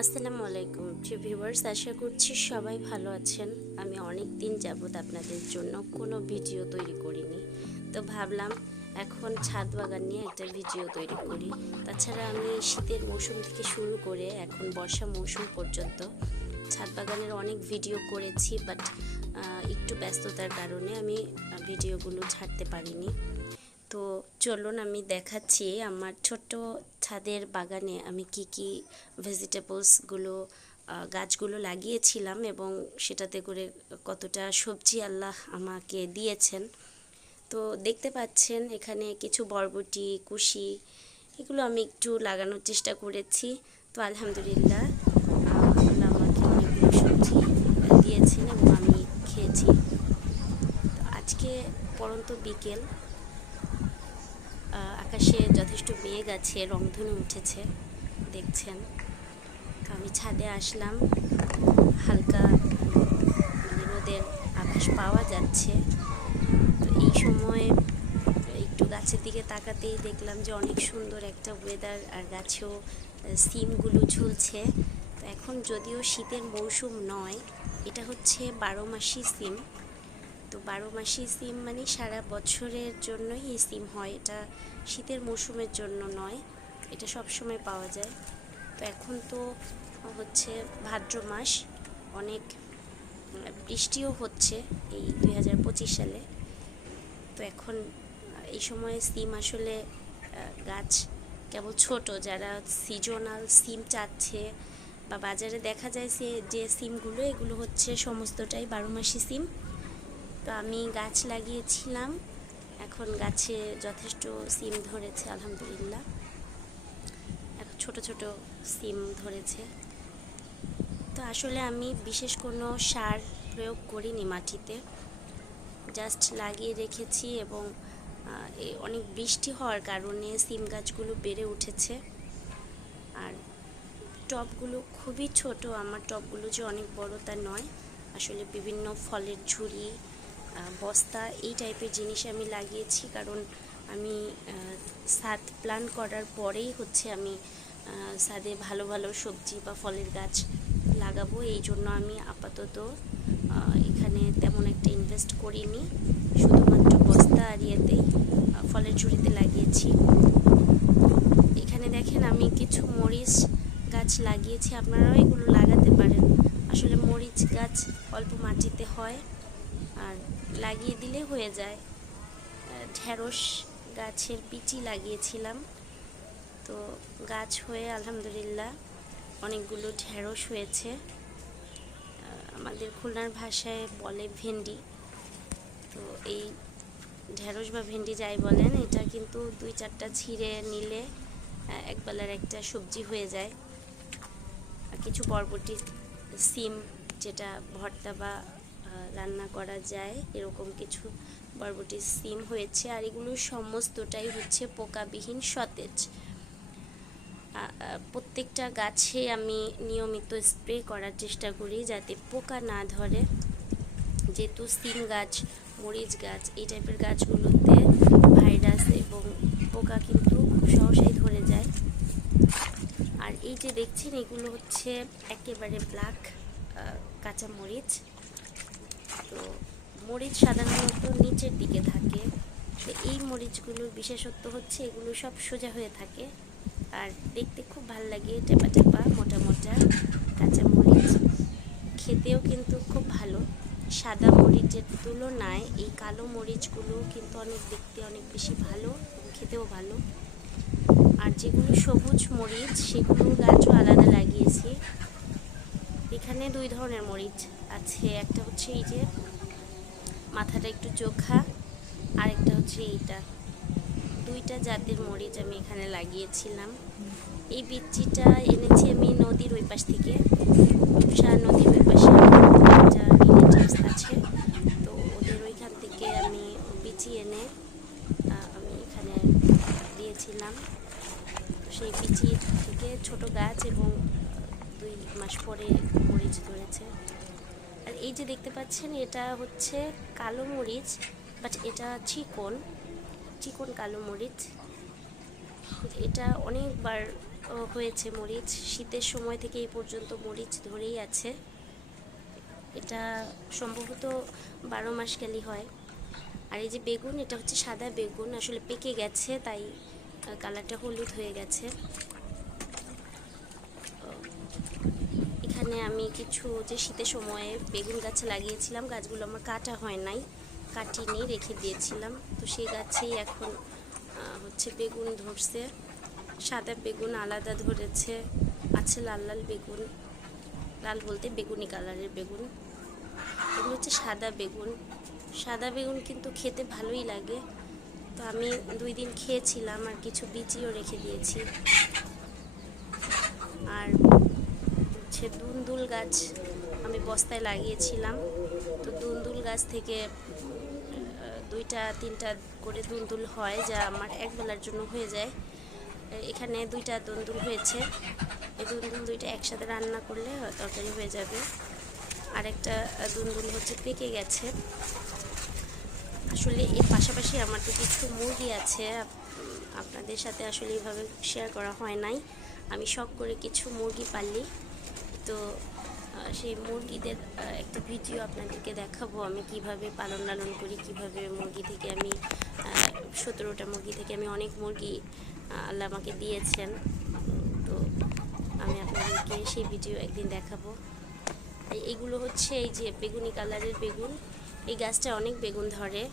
আসসালামু আলাইকুম। প্রিয় ভিউয়ার্স, আশা করছি সবাই ভালো আছেন। আমি অনেক দিন যাবত আপনাদের জন্য কোনো ভিডিও তৈরি করিনি। তো ভাবলাম এখন ছাদ বাগান নিয়ে একটা ভিডিও তৈরি করি। তাছাড়া আমি শীতের মৌসুম থেকে শুরু করে এখন বর্ষা মৌসুম পর্যন্ত ছাদ বাগানের অনেক ভিডিও করেছি, বাট একটু ব্যস্ততার কারণে আমি ভিডিওগুলো ছাড়তে পারিনি। তো চলুন আমি দেখাচ্ছি আমার ছোট্ট ছাদের বাগানে আমি কি কি ভেজিটেবলসগুলো গাছগুলো লাগিয়েছিলাম এবং সেটাতে করে কতটা সবজি আল্লাহ আমাকে দিয়েছেন। তো দেখতে পাচ্ছেন এখানে কিছু বরবটি, কুশি, এগুলো আমি একটু লাগানোর চেষ্টা করেছি। তো আলহামদুলিল্লাহ আমাকে অনেকগুলো সবজি দিয়েছেন এবং আমি খেয়েছি। আজকে পরন্ত বিকেল আকাশে যথেষ্ট মেঘ আছে, রংধনু উঠেছে, দেখছেন। আমি ছাদে আসলাম, হালকা রোদের আকাশ পাওয়া যাচ্ছে। তো এই সময়ে একটু গাছের দিকে তাকাতেই দেখলাম যে অনেক সুন্দর একটা ওয়েদার আর গাছেও সিমগুলো ঝুলছে। তো এখন যদিও শীতের মৌসুম নয়, এটা হচ্ছে বারো মাসি সিম। তো বারো মাসি সিম মানে সারা বছরের জন্যই এই সিম হয়। এটা শীতের মৌসুমের জন্য নয়, এটা সব সময় পাওয়া যায়। তো এখন তো হচ্ছে ভাদ্র মাস, অনেক বৃষ্টিও হচ্ছে এই দুই হাজার পঁচিশ সালে। তো এখন এই সময় সিম আসলে গাছ কেবল ছোট, যারা সিজনাল সিম চাচ্ছে বা বাজারে দেখা যায় সে যে সিমগুলো, এগুলো হচ্ছে সমস্তটাই বারো মাসি সিম। তো আমি গাছ লাগিয়েছিলাম। এখন গাছে যথেষ্ট সিম ধরেছে, আলহামদুলিল্লাহ। এখন ছোট ছোট সিম ধরেছে। তো আসলে আমি বিশেষ কোনো সার প্রয়োগ করিনি মাটিতে। জাস্ট লাগিয়ে রেখেছি এবং অনেক বৃষ্টি হওয়ার কারণে সিম গাছগুলো বেড়ে উঠেছে। আর টবগুলো খুবই ছোট, আমার টবগুলো যে অনেক বড় তা নয়। আসলে বিভিন্ন ফলের ঝুড়ি বস্তা, এই টাইপের জিনিস আমি লাগিয়েছি। কারণ আমি ছাদ প্ল্যান করার পরেই হচ্ছে আমি ছাদে ভালো ভালো সবজি বা ফলের গাছ লাগাবো। এই জন্য আমি আপাতত এখানে তেমন একটা ইনভেস্ট করিনি। শুধুমাত্র বস্তা আর ইয়েতেই ফলের ঝুড়িতে লাগিয়েছি। এখানে দেখেন আমি কিছু মরিচ গাছ লাগিয়েছি। আপনারাও এগুলো লাগাতে পারেন। আসলে মরিচ গাছ অল্প মাটিতে হয়। আর লাগিয়ে দিলে হয়ে যায়। ঢেঁড়স গাছের বিচি লাগিয়েছিলাম। তো গাছ হয়ে আলহামদুলিল্লাহ অনেকগুলো ঢেঁড়স হয়েছে। আমাদের খুলনার ভাষায় বলে ভেন্ডি। তো এই ঢেঁড়স বা ভেন্ডি যাই বলেন, এটা কিন্তু দুই চারটা ছিঁড়ে নিলে একবেলার একটা সবজি হয়ে যায়। কিছু বরবটি সিম, যেটা ভর্তা বা রান্না করা যায়। এরকম কিছু বরবটি সিম হয়েছে আর এগুলো সমস্তটাই হচ্ছে পোকাবিহীন সতেজ। প্রত্যেকটা গাছে আমি নিয়মিত স্প্রে করার চেষ্টা করি যাতে পোকা না ধরে। যেহেতু সিম গাছ, মরিচ গাছ, এই টাইপের গাছগুলোতে ভাইরাস এবং পোকা কিন্তু খুব সহজেই ধরে যায়। আর এই যে দেখছেন এগুলো হচ্ছে একেবারে ব্ল্যাক কাঁচা মরিচ তো মরিচ সাধারণত নিচের দিকে থাকে। তো এই মরিচগুলোর বিশেষত্ব হচ্ছে এগুলো সব সোজা হয়ে থাকে। আর দেখতে খুব ভালো লাগে টেপা টেপা মোটা মোটা, কাঁচা মরিচ। খেতেও কিন্তু খুব ভালো। সাদা মরিচের তুলনায় এই কালো মরিচগুলো কিন্তু অনেক দেখতে অনেক বেশি ভালো খেতেও ভালো। আর যেগুলো সবুজ মরিচ সেগুলো গাছও আলাদা লাগিয়েছি। এখানে দুই ধরনের মরিচ। আছে, একটা হচ্ছে এই যে মাথাটা একটু চোখা আর একটা হচ্ছে এইটা। দুইটা জাতের মরিচ আমি এখানে লাগিয়েছিলাম। এই বিচিটা এনেছি আমি নদীর ওই পাশ থেকে নদীর ওই পাশে আছে। তো ওদের ওইখান থেকে আমি বিচি এনে আমি এখানে দিয়েছিলাম। সেই বিচি থেকে ছোট গাছ এবং দুই মাস পরে মরিচ ধরেছে। এই যে দেখতে পাচ্ছেন, এটা হচ্ছে কালো মরিচ বাট এটা চিকন চিকন কালো মরিচ। এটা অনেকবার হয়েছে মরিচ। শীতের সময় থেকে এই পর্যন্ত মরিচ ধরেই আছে। এটা সম্ভবত বারো মাস মাসকালি হয়। আর এই যে বেগুন, এটা হচ্ছে সাদা বেগুন। আসলে পেকে গেছে, তাই কালারটা হলুদ হয়ে গেছে। এখানে আমি কিছু যে শীতের সময়ে বেগুন গাছ লাগিয়েছিলাম, গাছগুলো আমার কাটা হয় নাই, কাটিনি, রেখে দিয়েছিলাম। তো সেই গাছেই এখন হচ্ছে বেগুন ধরছে, সাদা বেগুন আলাদা ধরেছে, আছে লাল লাল বেগুন, লাল বলতে বেগুনি কালারের বেগুন। এগুলো হচ্ছে সাদা বেগুন। সাদা বেগুন কিন্তু খেতে ভালোই লাগে। তো আমি দুই দিন খেয়েছিলাম আর কিছু বিচিও রেখে দিয়েছি। আর হচ্ছে দুন্দুল গাছ আমি বস্তায় লাগিয়েছিলাম। তো দুন্দুল গাছ থেকে দুইটা, তিনটা করে দুন্দুল হয় যা আমার এক বেলার জন্য হয়ে যায়। এখানে দুইটা দুন্দুল হয়েছে। এই দুন্দুল দুইটা একসাথে রান্না করলে তরকারি হয়ে যাবে। আরেকটা দুন্দুল হচ্ছে পেকে গেছে। আসলে এর পাশাপাশি আমার তো কিছু মুরগি আছে আপনাদের সাথে আসলে এইভাবে শেয়ার করা হয় নাই। আমি শখ করে কিছু মুরগি পাললি তো সেই মুরগিদের একটা ভিডিও আপনাদেরকে দেখাবো আমি কীভাবে পালন লালন করি, কীভাবে মুরগি থেকে আমি সতেরোটা মুরগি থেকে আমি অনেক মুরগি আল্লাহ আমাকে দিয়েছেন। তো আমি আপনাদেরকে সেই ভিডিও একদিন দেখাবো। এই- এইগুলো হচ্ছে এই যে বেগুনি কালারের বেগুন। এই গাছটা অনেক বেগুন ধরে।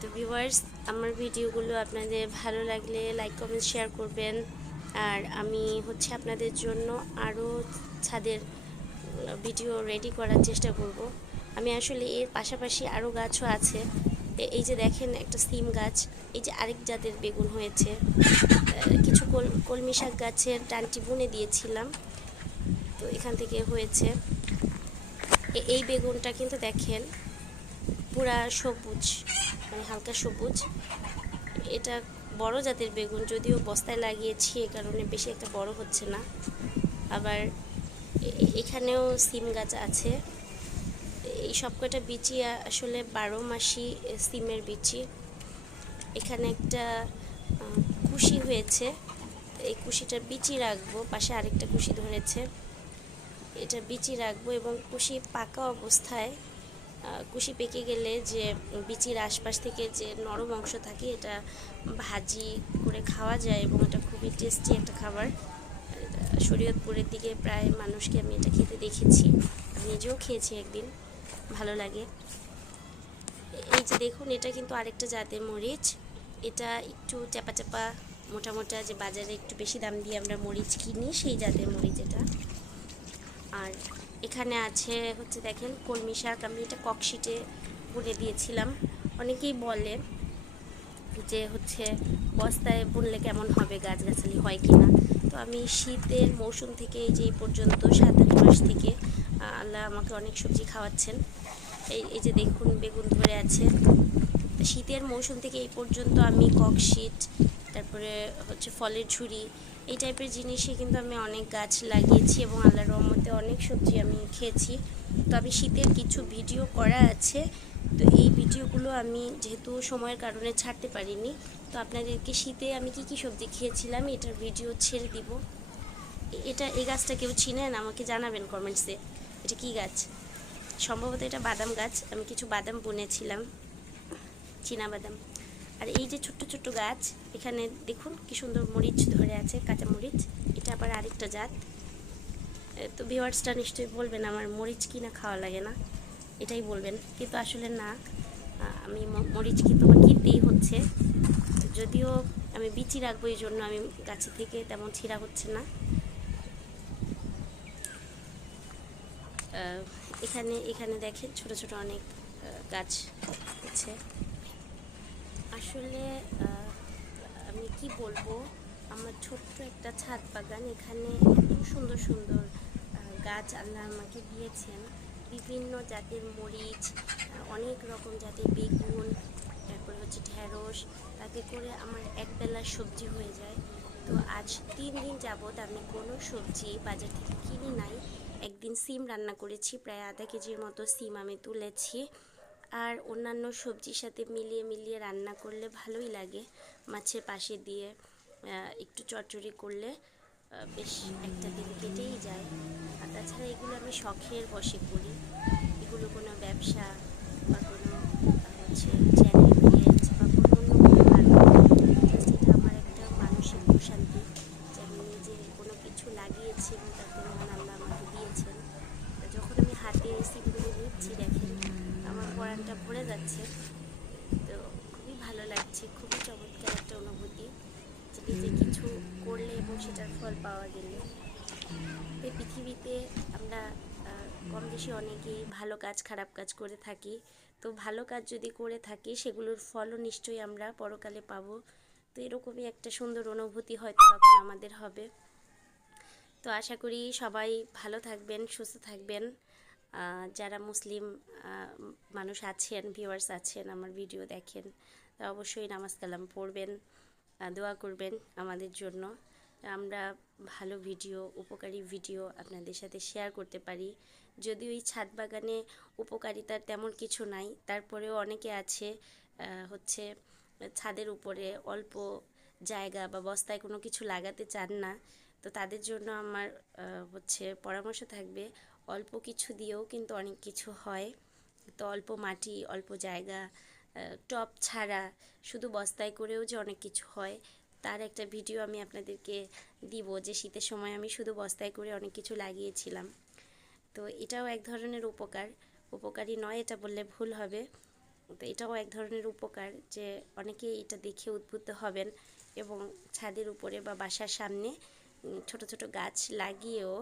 তো ভিউয়ার্স আমার ভিডিওগুলো আপনাদের ভালো লাগলে লাইক কমেন্ট শেয়ার করবেন। আর আমি হচ্ছে আপনাদের জন্য আরও ছাদের ভিডিও রেডি করার চেষ্টা করব। আমি আসলে এর পাশাপাশি আরও গাছও আছে। এই যে দেখেন একটা সিম গাছ, এই যে আরেক জাতের বেগুন হয়েছে। কিছু কল, কলমি শাক গাছের ডানটি বুনে দিয়েছিলাম, তো এখান থেকে হয়েছে। এই বেগুনটা কিন্তু দেখেন পুরা সবুজ মানে হালকা সবুজ। এটা বড় জাতের বেগুন যদিও বস্তায় লাগিয়েছি, এ কারণে বেশি একটা বড় হচ্ছে না। আবার এখানেও সিম গাছ আছে। এই সবকটা বিচি আসলে বারো মাসি সিমের বিচি। এখানে একটা কুশি হয়েছে। এই কুশিটার বিচি রাখব, পাশে আরেকটা কুশি ধরেছে। এটা বিচি রাখব এবং কুশি পাকা অবস্থায় কুশি পেকে গেলে যে বিচির আশপাশ থেকে যে নরম অংশ থাকে, এটা ভাজি করে খাওয়া যায় এবং এটা খুবই টেস্টি একটা খাবার। শরীয়তপুরের দিকে প্রায় মানুষকে আমি এটা খেতে দেখেছি। নিজেও খেয়েছি একদিন, ভালো লাগে। এই যে দেখুন, এটা কিন্তু আরেকটা জাতের মরিচ। এটা একটু চাপা চাপা মোটা মোটা যে বাজারে একটু বেশি দাম দিয়ে আমরা মরিচ কিনি, সেই জাতের মরিচ এটা। আর এখানে আছে, হচ্ছে দেখেন, কলমি শাক, আমি এটা ককশিটে বুনে দিয়েছিলাম। অনেকেই বলে যে হচ্ছে বস্তায় বুনলে কেমন হবে, গাছগাছালি হয় কি না তো আমি শীতের মৌসুম থেকে এই যে পর্যন্ত সাত আট মাস থেকে, আল্লাহ আমাকে অনেক সবজি খাওয়াচ্ছেন। এই এই যে দেখুন, বেগুন ধরে আছে। শীতের মৌসুম থেকে এই পর্যন্ত আমি ককশিট তারপরে হচ্ছে ফলের ঝুড়ি, এই টাইপের জিনিসই কিন্তু আমি অনেক গাছ লাগিয়েছি এবং আল্লাহর রহমতে অনেক সবজি আমি খেয়েছি। তো আমি শীতের কিছু ভিডিও করা আছে, তো এই ভিডিওগুলো আমি যেহেতু সময়ের কারণে ছাড়তে পারিনি, তো আপনাদেরকে শীতে আমি কি কি সবজি খেয়েছিলাম এটার ভিডিও ছেড়ে দিব। এটা, এই গাছটা কেউ চিনেন? আমাকে জানাবেন কমেন্টসে এটা কি গাছ? সম্ভবত এটা বাদাম গাছ, আমি কিছু বাদাম বুনেছিলাম, চীনা বাদাম। আর এই যে ছোট্ট ছোট্ট গাছ, এখানে দেখুন কি সুন্দর মরিচ ধরে আছে, কাঁচা মরিচ। এটা আবার আরেকটা জাত। তো ভিওয়ার্সটা নিশ্চয়ই বলবেন, আমার মরিচ কিনা খাওয়া লাগে না? এটাই বলবেন। কিন্তু আসলে না। আমি মরিচ কিন্তু আমার কিনতেই হচ্ছে। যদিও আমি বিচি রাখব, এই জন্য আমি গাছে থেকে তেমন ছিঁড়া হচ্ছে না। এখানে এখানে দেখেন ছোট ছোট অনেক গাছ আছে। আসলে আমি কি বলব? আমার ছোট্ট একটা ছাদ বাগান, এখানে এত সুন্দর সুন্দর গাছ আল্লাহ আমাকে দিয়েছেন। বিভিন্ন জাতের মরিচ অনেক রকম জাতের বেগুন, তারপরে হচ্ছে ঢ্যাঁড়স তাতে করে আমার একবেলার সবজি হয়ে যায়। তো আজ তিন দিন যাবৎ আমি কোনো সবজি বাজার থেকে কিনি নাই। একদিন সিম রান্না করেছি, প্রায় আধা কেজির মতো সিম আমি তুলেছি। আর অন্যান্য সবজির সাথে মিলিয়ে মিলিয়ে রান্না করলে ভালোই লাগে। মাছের পাশে দিয়ে একটু চটচড়ি করলে বেশ একটা দিন কেটেই যায়। আর তাছাড়া এগুলো আমি শখের বসে করি। এগুলো কোনো ব্যবসা বা কোনো হচ্ছে চ্যানেল ক্রিয়েট বা কোনো অন্য কোনো কারণ জাস্ট এটা আমার একটা মানসিক প্রশান্তি যে আমি নিজে কোনো কিছু লাগিয়েছি এবং তাতে মহান আল্লাহ আমাকে দিয়েছেন তা যখন আমি হাতে সিমগুলো নিচ্ছি দেখেন আমার পরানটা ভরে যাচ্ছে তো খুবই ভালো লাগছে খুবই চমৎকার একটা অনুভূতি যে নিজে কিছু করলে ফল পাওয়া গেলে। এই পৃথিবীতে আমরা কম বেশি অনেকেই ভালো কাজ, খারাপ কাজ করে থাকি। তো ভালো কাজ যদি করে থাকি, সেগুলোর ফলও নিশ্চয়ই আমরা পরকালে পাবো। তো এরকমই একটা সুন্দর অনুভূতি হয়তো তখন আমাদের হবে। তো আশা করি সবাই ভালো থাকবেন, সুস্থ থাকবেন। যারা মুসলিম মানুষ আছেন ভিউয়ার্স আছেন, আমার ভিডিও দেখেন অবশ্যই নামাজ কালাম পড়বেন দোয়া করবেন আমাদের জন্য। আমরা ভালো ভিডিও, উপকারী ভিডিও আপনাদের সাথে শেয়ার করতে পারি। যদিও এই ছাদ বাগানে উপকারিতার তেমন কিছু নাই, তারপরেও অনেকে আছে হচ্ছে ছাদের উপরে অল্প জায়গা বা বস্তায় কোনো কিছু লাগাতে চান না, তো তাদের জন্য আমার হচ্ছে পরামর্শ থাকবে, অল্প কিছু দিয়েও কিন্তু অনেক কিছু হয়। তো অল্প মাটি, অল্প জায়গা টপ ছাড়া শুধু বস্তায় করেও যে অনেক কিছু হয় তার একটা ভিডিও আমি আপনাদেরকে দিব যে শীতের সময় আমি শুধু বস্তায় করে অনেক কিছু লাগিয়েছিলাম। তো এটাও এক ধরনের উপকার। উপকারী নয়, এটা বললে ভুল হবে। তো এটাও এক ধরনের উপকার যে অনেকেই এটা দেখে উদ্বুদ্ধ হবেন এবং ছাদের উপরে বা বাসার সামনে ছোট ছোট গাছ লাগিয়েও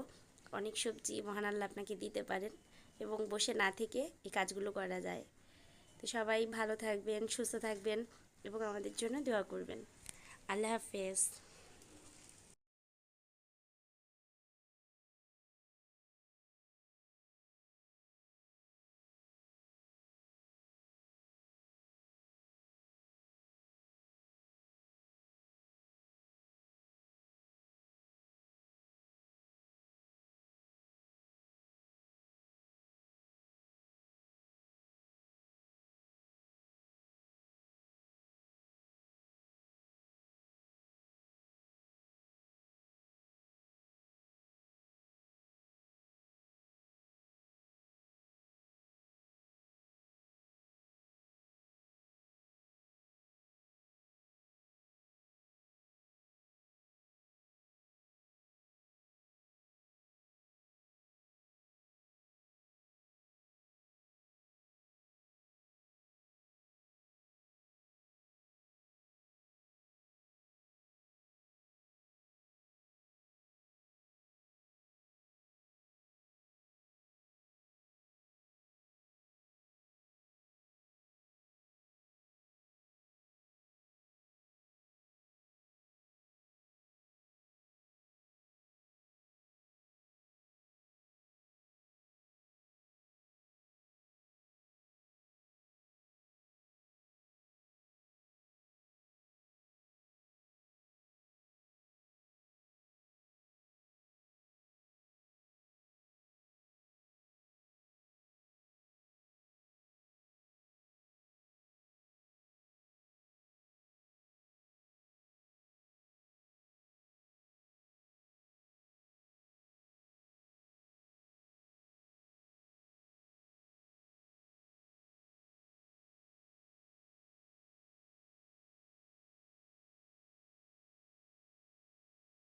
অনেক সবজি মহান আল্লাহ আপনাকে দিতে পারেন এবং বসে না থেকে এই কাজগুলো করা যায়। তো সবাই ভালো থাকবেন, সুস্থ থাকবেন এবং আমাদের জন্য দোয়া করবেন। আল্লাহ হাফেজ